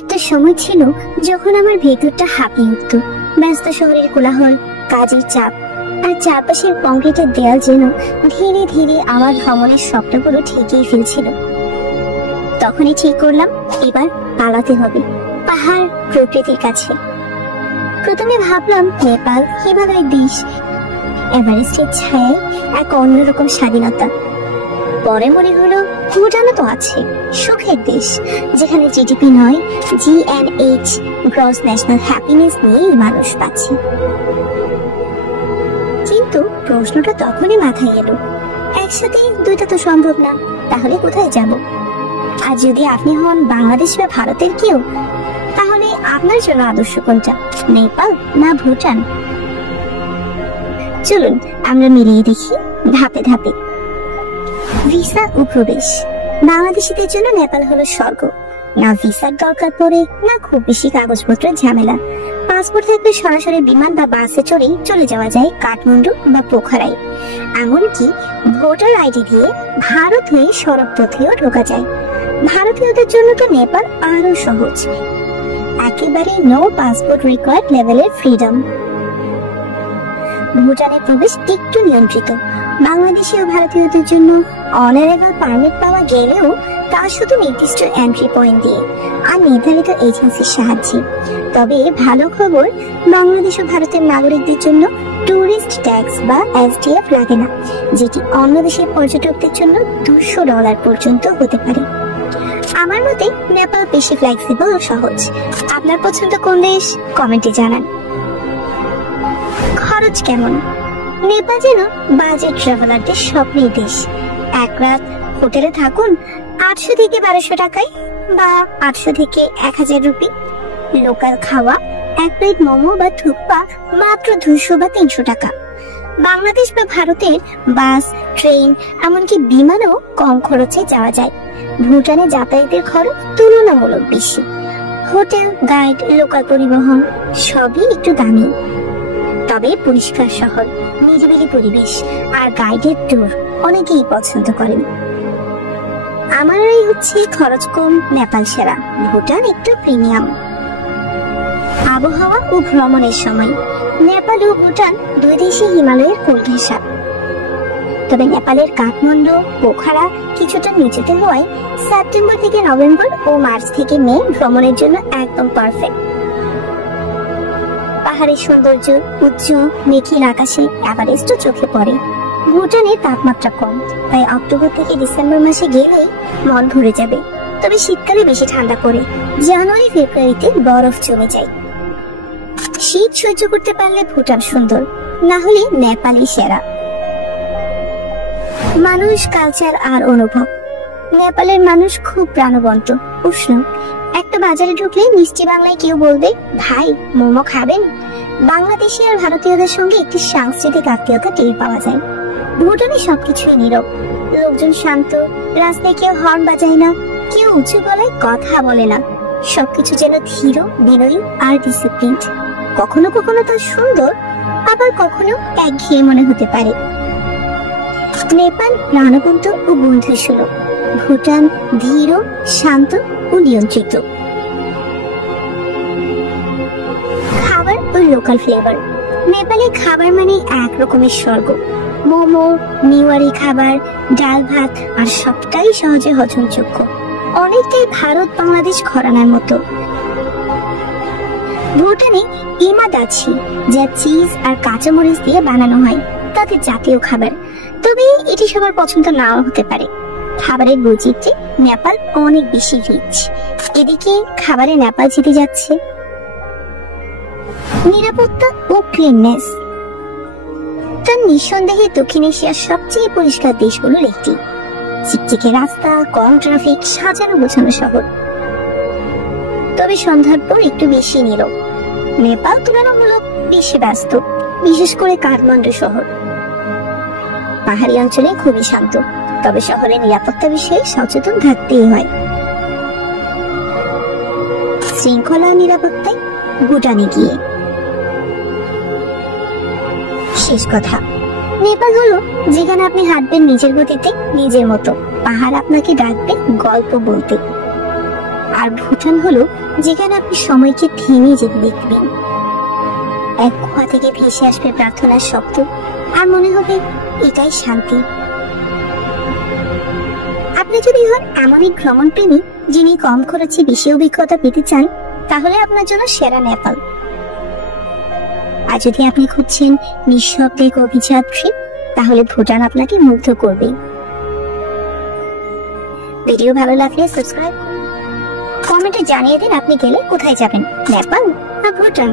একটা সময় ছিল যখন আমার ভেতরটা হাঁপিয়ে উঠত। ব্যস্ত শহরের কোলাহল, কাজের চাপ আর চারপাশের কংক্রিটের দেয়াল যেন ধীরে ধীরে আমার ভ্রমণের স্বপ্নগুলো ঠেকিয়ে ফেলছিল। তখনই ঠিক করলাম এবার পালাতে হবে পাহাড় প্রকৃতির কাছে। প্রথমে ভাবলাম নেপাল, হিমালয়ের দেশ, এভারেস্টের ছায়ায় এক অন্যরকম স্বাধীনতা। পরে মনে হলো ভুটানও তো আছে, সুখের দেশ, যেখানে জিডিপি নয় GNH গ্রস ন্যাশনাল হ্যাপিনেস নিয়েই মানুষ পাচ্ছে। কিন্তু প্রশ্নটা তখনই মাথায় এলো, একসাথে দুইটা তো সম্ভব না, তাহলে কোথায় যাব? আর যদি আপনি হন বাংলাদেশ বা ভারতের কেউ, তাহলে আপনার জন্য আদর্শ কোনটা, নেপাল না ভুটান? চলুন আমরা মিলিয়ে দেখি ধাপে ধাপে। ভিসা ও প্রবেশ। বাংলাদেশিদের জন্য নেপাল হলো স্বর্গ। না ভিসার দরকার পড়ে, না খুব বেশি কাগজপত্রের ঝামেলা। পাসপোর্ট থাকলে সরাসরি বিমান বা বাসে চড়ে চলে যাওয়া যায় কাঠমান্ডু বা পোখরায়। এমনকি ভোটার আইডি দিয়ে ভারত হয়ে সড়ক পথেও ঢোকা যায়। ভারতীয়দের জন্য তো নেপাল আরো সহজ, একেবারে নো পাসপোর্ট রিকোয়ার্ড লেভেলের ফ্রিডম। ভুটানে প্রবেশ একটু নিয়ন্ত্রিত। বাংলাদেশি ও ভারতীয়দের জন্য অনারেবল পারমিট পাওয়া গেলেও তা শুধু নির্দিষ্ট এন্ট্রি পয়েন্ট দিয়ে আর নির্ধারিত এজেন্সির সাহায্যে। তবে ভালো খবর, বাংলাদেশ ও ভারতের নাগরিকদের জন্য টুরিস্ট ট্যাক্স বা STF লাগে না, যেটি অন্য দেশের পর্যটকদের জন্য $200 পর্যন্ত হতে পারে। আমার মতে নেপাল বেশি ফ্লেক্সিবল ও সহজ। আপনার পছন্দ কোন দেশ কমেন্টে জানান। খরচ কেমন? নেপাল যেন বাজেট ট্রাভেলারদের স্বপ্নের দেশ। এক রাত হোটেলে থাকুন 800 থেকে 1200 টাকায় বা 800 থেকে 1000 রুপি। লোকাল খাওয়া, এক প্লেট মোমো বা থুকপা মাত্র 200 বা 300 টাকা। বাংলাদেশ বা ভারতের বাস, ট্রেন এমনকি বিমানেও কম খরচে যাওয়া যায়। ভুটানে যাতায়াতের খরচ তুলনামূলক বেশি। হোটেল, গাইড, লোকাল পরিবহন সবই একটু দামি। তবে পরিষ্কার শহর, নিরিবিলি পরিবেশ আর গাইডেড ট্যুর অনেকেই পছন্দ করেন। আমার এই হচ্ছে খরচ কম, নেপাল সেরা, ভুটান একটু প্রিমিয়াম। আবহাওয়া ও ভ্রমণের সময়। নেপাল ও ভুটান দুই দেশই হিমালয়ের কোল ঘেঁষা। তবে নেপালের কাঠমান্ডু, পোখরা কিছুটা নিচেতে হওয়ায় সেপ্টেম্বর থেকে নভেম্বর ও মার্চ থেকে মে ভ্রমণের জন্য একদম পারফেক্ট। পাহাড়ের সৌন্দর্য, উচ্চ মেঘের আকাশে এভারেস্টও চোখে পড়ে। ভুটানের তাপমাত্রা কম, তাই অক্টোবর থেকে ডিসেম্বর মাসে গেলেই মন ভরে যাবে। তবে শীতকালে বেশি ঠান্ডা পড়ে, জানুয়ারি ফেব্রুয়ারিতে বরফ জমে যায়। শীত সহ্য করতে পারলে ভুটান সুন্দর, না হলে নেপালই সেরা। মানুষ, কালচার আর অনুভব। নেপালের মানুষ খুব প্রাণবন্ত, উষ্ণ। একটা বাজারে ঢুকলে মিষ্টি বাংলায় কেউ বলবে, ভাই মোমো খাবেন? বাংলাদেশি আর ভারতীয়দের সঙ্গে একটি সাংস্কৃতিক আত্মীয়তা টের পাওয়া যায়। ভুটানে সবকিছুই নীরব, লোকজন শান্ত, রাস্তায় কেউ হর্ন বাজায় না, কেউ উঁচু গলায় কথা বলে না। সবকিছু যেন ধীর, বিনয়ী আর ডিসিপ্লিনড। কখনো কখনো তা সুন্দর, আবার কখনো একঘেয়ে মনে হতে পারে। নেপাল প্রাণবন্ত ও বন্ধুসুলভ, ভুটান ধীর, শান্ত ও নিয়ন্ত্রিত। খাবার ও লোকাল ফ্লেভার। নেপালের খাবার মানে এক রকমের স্বর্গ। মোমো, নিওয়ারি খাবার, ডাল ভাত আর সবটাই সহজে হজমযোগ্য। অনেকটাই ভারত বাংলাদেশ ঘরানার মতো। ভুটানে ইমাদাছি, যা চিজ আর কাঁচামরিচ দিয়ে বানানো হয়, তাদের জাতীয় খাবার। তবে এটি সবার পছন্দ নাও হতে পারে। খাবারের বৈচিত্র্যে নেপাল অনেক বেশি রিচ। এদিকে খাবারে নেপাল জিতে যাচ্ছে। নিরাপত্তা ও ক্লিননেস। তার নিঃসন্দেহে দক্ষিণ এশিয়ার সবচেয়ে পরিষ্কার দেশগুলোর একটি। চিকচিকে রাস্তা, কম ট্রাফিক, সাজানো গোছানো শহর। তবে সন্ধ্যার পর একটু বেশি নীরব। নেপাল তুলনামূলক বেশি ব্যস্ত, বিশেষ করে কাঠমান্ডু শহর। পাহাড়ি অঞ্চলে খুবই শান্ত, তবে শহরের নিরাপত্তা বিষয়ে সচেতন থাকতেই হয়। শৃঙ্খলা নিরাপত্তায় ভুটানে গিয়ে। শেষ কথা, নেপাল হলো যেখানে আপনি হাঁটবেন নিজের গতিতে, নিজের মতো। পাহাড় আপনাকে ডাকবে গল্প বলতে। আর ভুটান হলো যেখানে আপনি সময়কে থেমে যেতে দেখবেন। এক গুহা থেকে ভেসে আসবে প্রার্থনার শব্দ, আর মনে হবে এটাই শান্তি। আপনি যদি হন এমন এক ভ্রমণ প্রেমী যিনি কম খরচে বেশি অভিজ্ঞতা পেতে চান, তাহলে আপনার জন্য সেরা নেপাল। আর যদি আপনি খুঁজছেন নিঃশব্দে অভিজাত ট্রিপ, তাহলে ভুটান আপনাকে মুগ্ধ করবে। ভিডিও ভালো লাগলে সাবস্ক্রাইব করুন, কমেন্টে জানিয়ে দিন আপনি গেলে কোথায় যাবেন, নেপাল না ভুটান।